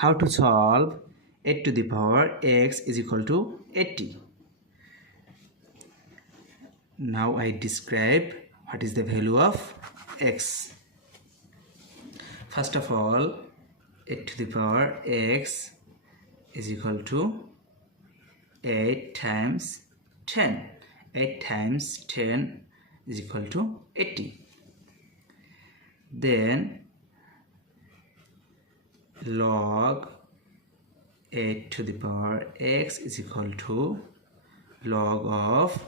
How to solve 8 to the power x is equal to 80. Now I describe what is the value of x. First of all, 8 to the power x is equal to 8 times 10. 8 times 10 is equal to 80. Then log 8 to the power x is equal to log of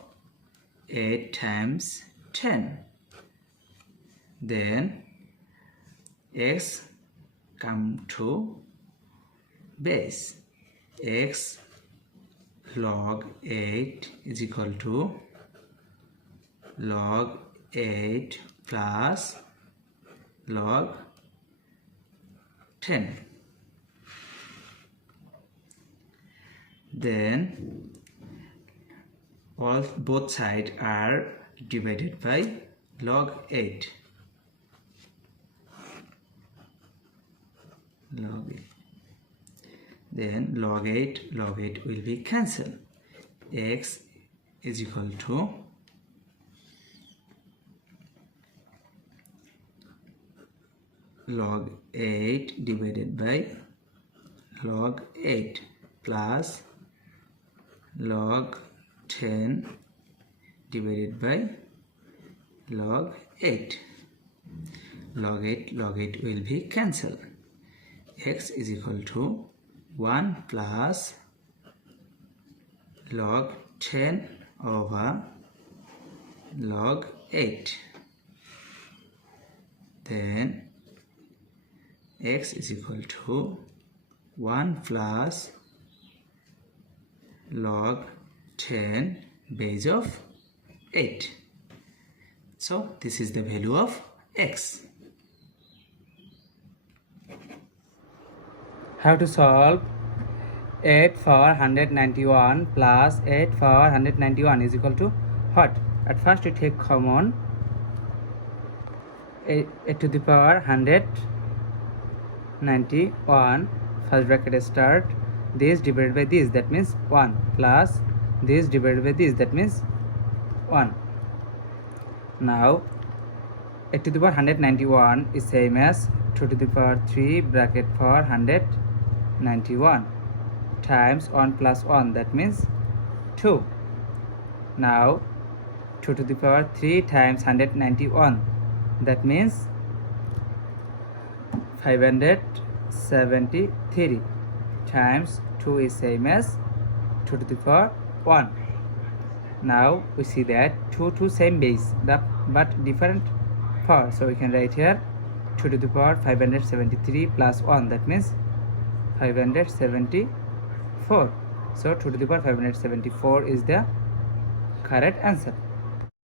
8 times 10. Then x come to base. X log 8 is equal to log 8 plus log 10. Then both sides are divided by log 8. Then log 8 will be cancelled. X is equal to log 8 divided by log 8 plus log 10 divided by log 8. Log 8 will be cancelled. X is equal to 1 plus log 10 over log 8. Then x is equal to 1 plus log 10 base of 8. So this is the value of x. How to solve 8 for 191 plus 8 for 191 is equal to what? At first we take common 8 to the power 191, first bracket start, this divided by this, that means 1, plus this divided by this, that means 1. Now 8 to the power 191 is same as 2 to the power 3 bracket for 191 times 1 plus 1, that means 2. Now 2 to the power 3 times 191, that means 573 times 2 is same as 2 to the power 1. Now we see that 2 same base but different power, so we can write here 2 to the power 573 plus 1, that means 574. So 2 to the power 574 is the correct answer.